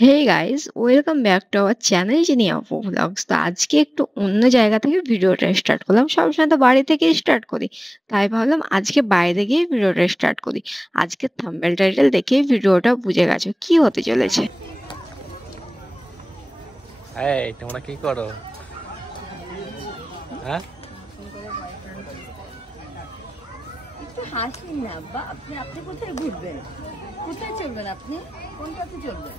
Hey guys, welcome back to our channel Jiniyapu vlogs. তো আজকে একটু অন্য জায়গা থেকে ভিডিওটা স্টার্ট করলাম। সবসময় তো বাড়ি থেকে স্টার্ট করি, তাই ভাবলাম আজকে বাইরে গিয়ে ভিডিওটা স্টার্ট করি। আজকে থাম্বনেল টাইটেল দেখেই ভিডিওটা বুঝে গেছো কি হতে চলেছে। এই তোমরা কি করো? হ্যাঁ, একটু হাসিন না বা আপনি আপনি কোথায় ঘুরবেন, কোথায় চলবেন, আপনি কোন পথে চলবেন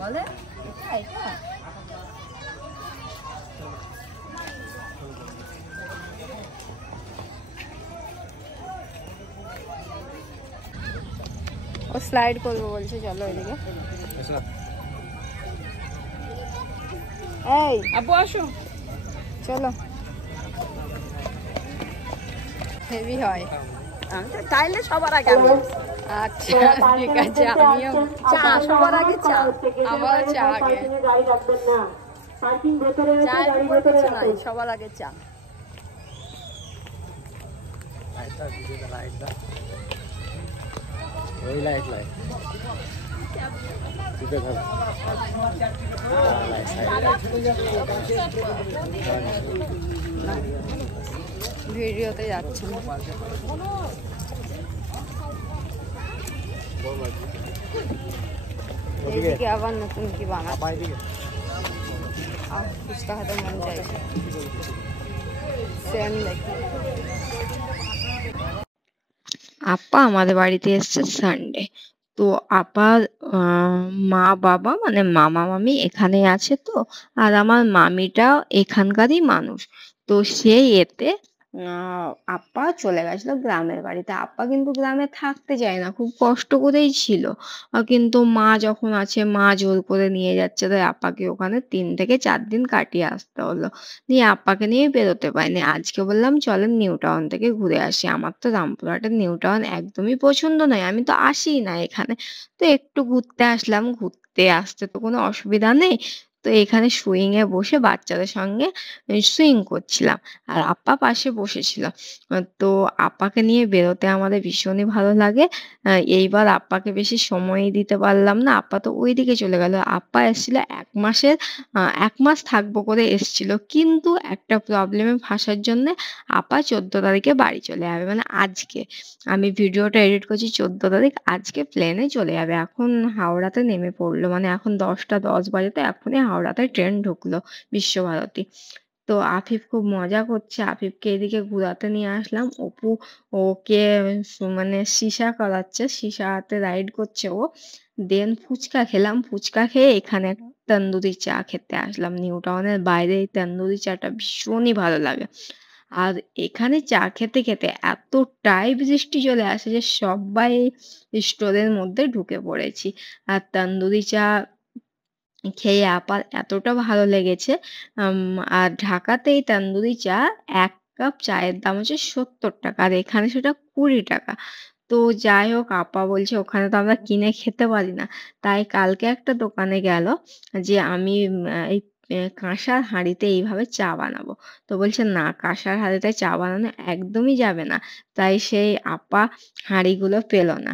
বলে এটা এটা। ও স্লাইড করবে বলছে, চলো এদিকে। এসো। এই আপু আসো, চলো। হেভি হয়, আমি তো তাইলে সবার আগে আমি। আচ্ছা ঠিক আছে, আমিও চা সবার আগে, চা আমার চা আগে, চায়ের উপর কিছু নাই, সবার আগে চা। লাইটটা দিকে দাও, লাইটটা ওই লাইট লাইট দিকে দাও। ভিডিওতে যাচ্ছে না। এদিকে আবার নতুন কি বানাচ্ছে, ফুচকা খেতে মন চাইছে, সেম দেখি। আপা আমাদের বাড়িতে এসছে সানডে। তো আপার মা বাবা মানে মামা মামি এখানে আছে তো। আর আমার মামিটা এখানকারই মানুষ। তো সেই এতে আপা চলে গেছিল গ্রামের বাড়িতে। আপা কিন্তু গ্রামে থাকতে চায় না, খুব কষ্ট করেই ছিল। কিন্তু মা যখন আছে, মা জোর করে নিয়ে যাচ্ছে, তাই আপাকে ওখানে 3 থেকে 4 দিন কাটিয়ে আসতে হলো। নিয়ে আপাকে নিয়ে বেরোতে পারিনি। আজকে বললাম চলেন নিউ টাউন থেকে ঘুরে আসি। আমার তো রামপুরহাটের নিউ টাউন একদমই পছন্দ নয়, আমি তো আসিই না এখানে। তো একটু ঘুরতে আসলাম, ঘুরতে আসতে তো কোনো অসুবিধা নেই। তো এখানে সুইং এ বসে বাচ্চাদের সঙ্গে সুইং করছিলাম, আর আপা পাশে বসেছিল। তো আপাকে নিয়ে বেরোতে আমাদের ভীষণই ভালো লাগে। এইবার আপাকে বেশি সময়ই দিতে পারলাম না, আপা তো ওইদিকে চলে গেল। আপা এসেছিল 1 মাসের, 1 মাস থাকবো করে এসেছিল, কিন্তু একটা প্রবলেমে ফাঁসার জন্য আপা 14 তারিখে বাড়ি চলে যাবে, মানে আজকে। আমি ভিডিওটা এডিট করছি 14 তারিখ, আজকে প্লেনে চলে যাবে। এখন হাওড়াতে নেমে পড়লো, মানে এখন 10টা 10 বাজে, তো এখনই হাওড়াতে ট্রেন ঢুকলো বিশ্বভারতী। তো আফিফ খুব মজা করছে, আফিফকে এদিকে ঘুরাতে নিয়ে আসলাম। অপু ওকে মানে সীসা করাচ্ছে, সীসাতে রাইড করছে ও। দেন ফুচকা খেলাম, ফুচকা খেয়ে এখানে একটা তন্দুরি চা খেতে আসলাম। নিউ টাউনের বাইরে এই তন্দুরি চাটা ভীষণই ভালো লাগে। আর এখানে চা খেতে খেতে এতটাই বৃষ্টি চলে আসে যে সবাই স্টোরের মধ্যে ঢুকে পড়েছি। আর তন্দুরি চা খেয়ে আপার এতটা ভালো লেগেছে। আর ঢাকাতে এই তন্দুরি চা 1 কাপ চায়ের দাম হচ্ছে 70 টাকা, আর এখানে সেটা 20 টাকা। তো যাই হোক, আপা বলছে ওখানে তো আমরা কিনে খেতে পারি না। তাই কালকে একটা দোকানে গেল যে আমি এই কাঁসার হাঁড়িতে এইভাবে চা বানাবো। তো বলছে না, কাঁসার হাঁড়িতে চা বানানো একদমই যাবে না। তাই সেই আপা হাঁড়িগুলো পেলো না।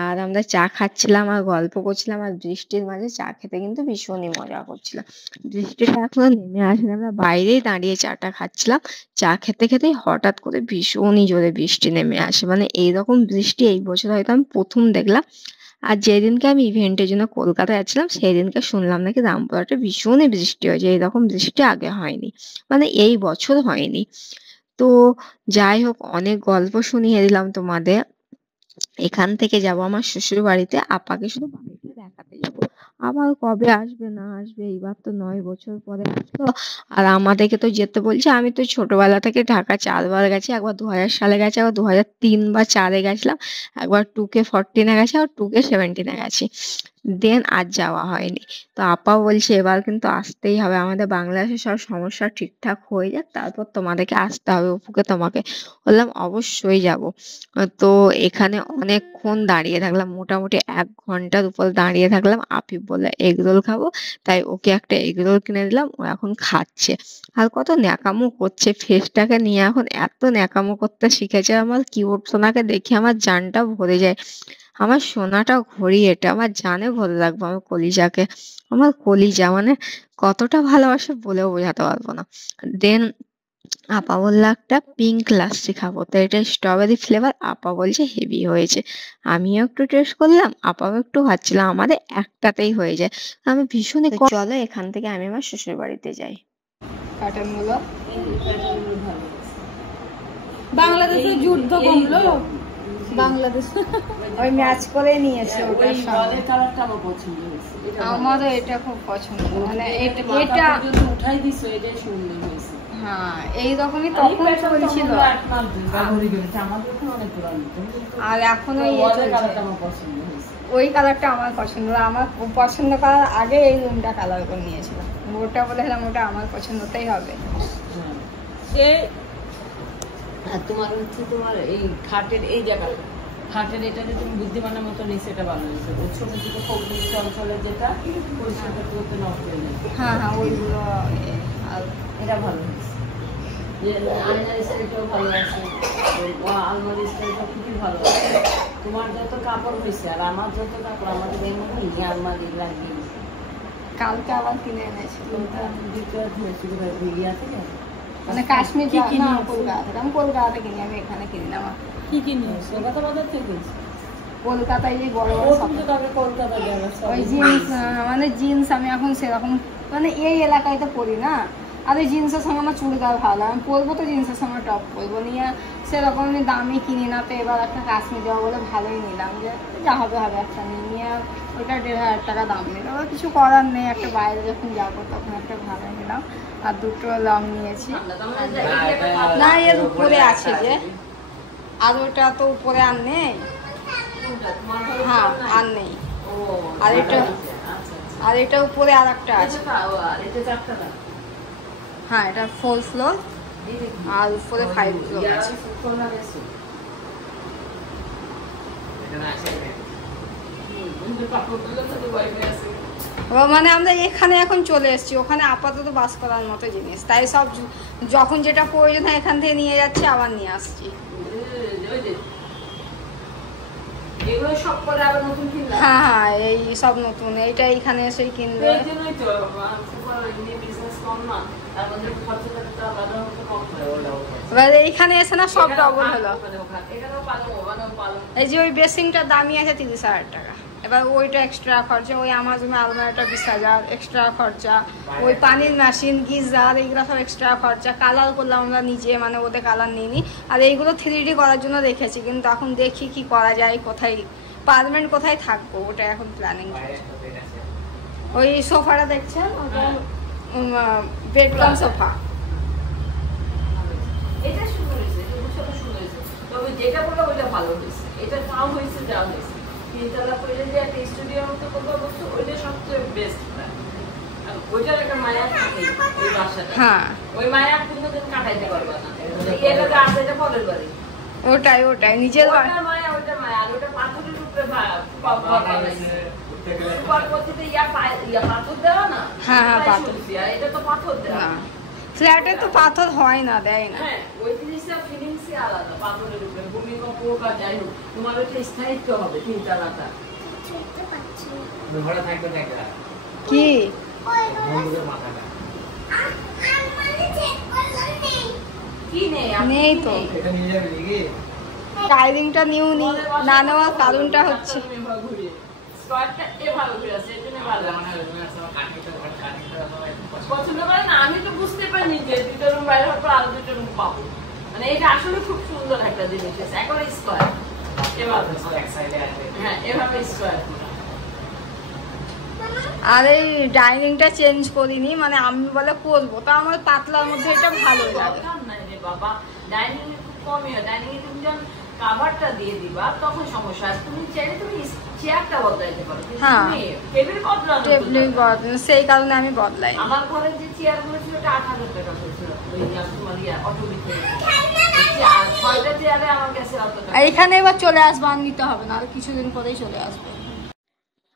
আর আমরা চা খাচ্ছিলাম আর গল্প করছিলাম, আর বৃষ্টির মাঝে চা খেতে কিন্তু ভীষণই মজা করছিলাম। বৃষ্টিটা এখনো নেমে আসেনি, আমরা বাইরেই দাঁড়িয়ে চাটা খাচ্ছিলাম। চা খেতে খেতেই হঠাৎ করে ভীষণই জোরে বৃষ্টি নেমে আসে, মানে এইরকম বৃষ্টি এই বছর হয়তো আমি প্রথম দেখলাম। আর যেদিনকে আমি ইভেন্টের জন্য কলকাতায় যাচ্ছিলাম সেই দিনকে শুনলাম নাকি রামপুরহাটে ভীষণই বৃষ্টি হয়েছে, এরকম বৃষ্টি আগে হয়নি, মানে এই বছর হয়নি। তো যাই হোক, অনেক গল্প শুনিয়ে দিলাম তোমাদের। এখান থেকে যাব আমার শ্বশুর বাড়িতে, আপাকে শুধু বাড়িতে দেখাতে যাবো। আবার কবে আসবে না আসবে, এইবার তো 9 বছর পরে আসলো। আর আমাদেরকে তো যেতে বলছে। আমি তো ছোটবেলা থেকে ঢাকা 4 বার গেছি, একবার 2000 সালে গেছি, একবার 2003 বা 2004-এ গেছিলাম, একবার 2K14-এ গেছি, আর 2K17-এ গেছি। দেন আর যাওয়া হয়নি। তো আপা বলছে এবার কিন্তু আসতেই হবে, আমাদের বাংলাদেশের সব সমস্যা ঠিকঠাক হয়ে যাক, তারপর তোমাদেরকে আসতে হবে অপুকে তোমাকে। বললাম অবশ্যই যাব। তো এখানে অনেকক্ষণ দাঁড়িয়ে থাকলাম, মোটামুটি 1 ঘন্টার উপর দাঁড়িয়ে থাকলাম। আফিফ বললো এগরোল খাবো, তাই ওকে একটা এগরোল কিনে দিলাম, ও এখন খাচ্ছে। আর কত ন্যাকামো করছে, ফেসটাকে নিয়ে এখন এত ন্যাকামো করতে শিখেছে। আমার কিউট সোনাকে দেখে আমার জানটা ভরে যায়। আমার সোনাটা ঘড়ি, এটা আমার জানে ভালো লাগবে আমার কলিজাকে। আমার কলিজা মানে কতটা ভালোবাসে বলেও বোঝাতে পারবো না। দেন আপা বললো একটা পিঙ্ক লাস্সি খাবো, তো এটা স্ট্রবেরি ফ্লেভার। আপা বলছে হেভি হয়েছে। আমিও একটু টেস্ট করলাম, আপাও একটু খাচ্ছিলাম, আমাদের একটাতেই হয়ে যায়। আমি ভীষণ চলো এখান থেকে আমি আমার শ্বশুর বাড়িতে যাই। প্যাটার্ন গুলো বাংলাদেশে যুদ্ধ কমলো, বাংলাদেশ ওই ম্যাচ করে নিয়েছে ওটার সঙ্গে। আমারও এটা খুব পছন্দ, মানে এটা উঠাই দিছো, এটাই সুন্দর হয়েছে। হ্যাঁ এইরকমই তখন চলছিল, আর এখন ওই কালারটা আমার পছন্দ। আমার পছন্দ করার আগে এই রুমটা কালার করে নিয়েছিলাম, ওটা বলেছিলাম ওটা আমার পছন্দটাই হবে। আর তোমার হচ্ছে তোমার এই খাটের এই জায়গাটা, খাটের এটা যে তুমি বুদ্ধিমানের মতো নিচে, এটা ভালো হয়েছে। ছোট ছোট খোপগুলো চলচলে যেটা পরিষ্কার করতে নষ্ট হয়ে যায়। হ্যাঁ হ্যাঁ ওইগুলো, আর এটা ভালো হয়েছে। আয়নার স্টাইলটাও ভালো আছে, আলমারি স্টাইলটা খুবই ভালো আছে। তোমার যত কাপড় হয়েছে আর আমার যত কাপড়, আমাদের এমনি আলমারি লাগিয়ে কালকে আবার কিনে এনেছি। ইয়া থেকে মানে কাশ্মীর না কলকাতা থেকে, আমি কলকাতা কিনি, আমি এখানে কিনি না। আমার কি কিনিয়েছো? কলকাতা বাজার থেকে। কলকাতায় যে বড় কলকাতা ওই জিন্স, মানে জিন্স আমি এখন সেরকম মানে এই এলাকায় তো পরি না। আর ওই জিন্সের সঙ্গে আমার চুড়িদার ভালো, আমি পরবো তো জিন্সের সঙ্গে টপ পরবো নিয়ে, সেরকম আমি দামি কিনি না। তো এবার একটা কাশ্মীর যাবো বলে ভালোই নিলাম, যে যা হবে হবে একটা নিয়ে। ওইটা 1500 টাকা দাম নিল, ওর কিছু করার নেই, একটা বাইরে যখন যাবো তখন একটা ভালো নিলাম। আর দুটো লং নিয়েছি। না এর উপরে আছে যে, আর ওইটা তো উপরে আর নেই। হ্যাঁ আর নেই। আর এটা উপরে আর একটা আছে। হ্যাঁ এটা 4 ফ্লোর আর উপরে 5 ফ্লোর আছে। মানে আমরা এখানে এখন চলে এসেছি, ওখানে আপাতত বাস করার মতো জিনিস, তাই সব যখন যেটা প্রয়োজন হয় এখান থেকে নিয়ে যাচ্ছি, আবার নিয়ে আসছি। হ্যাঁ হ্যাঁ এই সব নতুন, এইটা এখানে এসেই কিনবে। এবার এইখানে এসে না সব ডবল হলো। এই যে ওই বেসিনটার দামই আছে 30,000 টাকা। এবার ওইটা এক্সট্রা খরচা, ওই আমাজনে আলমারিটা 20,000 এক্সট্রা খরচা, ওই পানির মেশিন গিজার এইগুলো সব এক্সট্রা খরচা। কালার করলাম আমরা নিজে, মানে ওদের কালার নিইনি। আর এইগুলো 3D করার জন্য রেখেছি, কিন্তু এখন দেখি কি করা যায়, কোথায় পার্মানেন্ট কোথায় থাকবো ওটা এখন প্ল্যানিং। ওই সোফাটা দেখছেন, ওটা বেডরুম সোফা। এটা সুন্দর হয়েছে, এটা সুন্দর হয়েছে, তবে যেটা বললো ওইটা ভালো হয়েছে। এটা নাও হয়েছে, যা হয়েছে তিনতলা পড়ে যে একটা স্টুডিওর মতো করবো বলছো, ওইটা সবচেয়ে বেস্ট। ওইটার একটা মায়া থাকে ওই বাসাটা। হ্যাঁ ওই মায়া কোনোদিন কাটাইতে পারবে না। এটা যে আছে এটা পরের বাড়ি, ওটাই ওটাই নিজের মায়া, ওইটা মায়া। আর ওটা পাথরের উপরে পাথর দেওয়া না। হ্যাঁ হ্যাঁ পাথর, এটা তো পাথর দেওয়া। ফ্ল্যাটে তো পাথর হয় না, দেয় না। হ্যাঁ ওই জিনিসটা ফিলিংসই আলাদা পাথরের উপরে। ভূমিকম্প বা যাই হোক, তোমার ওইটা স্থায়িত্ব হবে তিনতলাটা। কি নেই তো, টাইলিংটা নিউ না নেওয়ার কারণটা হচ্ছে পছন্দ করে না। আমি তো বুঝতে পারিনি যে দুটো রুম বাইরে হওয়ার পর আরো দুটো রুম পাবো। মানে এটা আসলে খুব সুন্দর একটা জিনিস, একবারে স্কয়ার। হ্যাঁ এভাবে স্কয়ার। আর এই ডাইনিংটা চেঞ্জ করিনি, মানে আমি বলে করবো, তা আমার পাতলার মধ্যে এটা ভালো লাগে। বাবা ডাইনিং খুব কমই হয়, ডাইনিং এ তুমি যখন কাভারটা দিয়ে দিবা তখন সমস্যা আছে। তুমি চাইলে তুমি চেয়ারটা বদলাইতে পারো। হ্যাঁ টেবিল বদলানো, টেবিল বদলানো, সেই কারণে আমি বদলাই। আমার ঘরে যে চেয়ারগুলো ছিল ওটা 8,000 টাকা হয়েছিল, ওই তোমার অটোমেটিক। আর 6টা চেয়ারে আমার কাছে অত টাকা। এইখানে এবার চলে আসবো, আর নিতে হবে না, আর কিছুদিন পরেই চলে আসবো।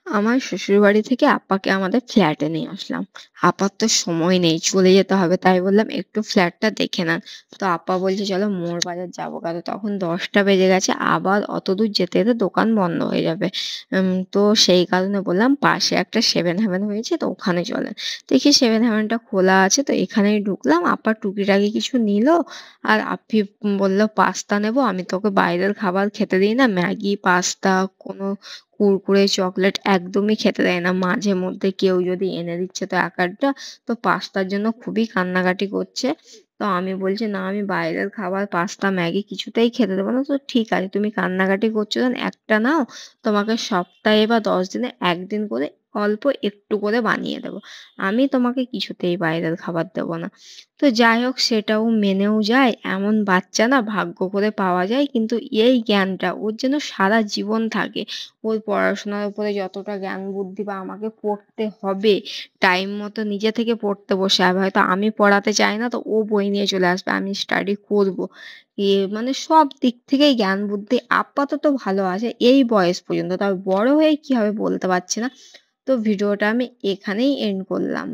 আমার শ্বশুরবাড়ি থেকে আপ্পাকে আমাদের ফ্ল্যাটে নিয়ে আসলাম। আপার তো সময় নেই, চলে যেতে হবে, তাই বললাম একটু ফ্ল্যাটটা দেখে নেন। তো আপা বলছে চলো মোড় বাজার যাবো, কারণ তখন 10টা বেজে গেছে, আবার অত দূর যেতে যেতে দোকান বন্ধ হয়ে যাবে। তো সেই কারণে বললাম পাশে একটা সেভেন হেভেন হয়েছে তো ওখানে চলেন। দেখি সেভেন হেভেনটা খোলা আছে, তো এখানেই ঢুকলাম। আপা টুকিটাকি কিছু নিল, আর আপনি বললো পাস্তা নেবো। আমি তোকে বাইরের খাবার খেতে দিই না, ম্যাগি পাস্তা কোনো কুরকুরে চকলেট একদমই খেতে দেয় না। মাঝে মধ্যে কেউ যদি এনে দিচ্ছে তো এক আধটা, তো পাস্তার জন্য খুবই কান্নাকাটি করছে। তো আমি বলছি না, আমি বাইরের খাবার পাস্তা ম্যাগি কিছুতেই খেতে দেবো না। তো ঠিক আছে, তুমি কান্নাকাটি করছো যখন একটা নাও, তোমাকে সপ্তাহে বা 10 দিনে একদিন করে অল্প একটু করে বানিয়ে দেবো। আমি তোমাকে কিছুতেই বাইরের খাবার দেবো না। তো যাই হোক, সেটাও মেনেও যায়। এমন বাচ্চা না ভাগ্য করে পাওয়া যায়, কিন্তু এই জ্ঞানটা ওর যেন সারা জীবন থাকে। ওর পড়াশোনার উপরে যতটা জ্ঞান বুদ্ধি, বা আমাকে পড়তে হবে টাইম মতো নিজে থেকে পড়তে বসে হবে, হয়তো আমি পড়াতে চাই না তো ও বই নিয়ে চলে আসবে, আমি স্টাডি করব। মানে সব দিক থেকেই জ্ঞান বুদ্ধি আপাতত ভালো আছে এই বয়স পর্যন্ত, তবে বড় হয়ে কি হবে বলতে পারছি না। তো ভিডিওটা আমি এখানেই এন্ড করলাম।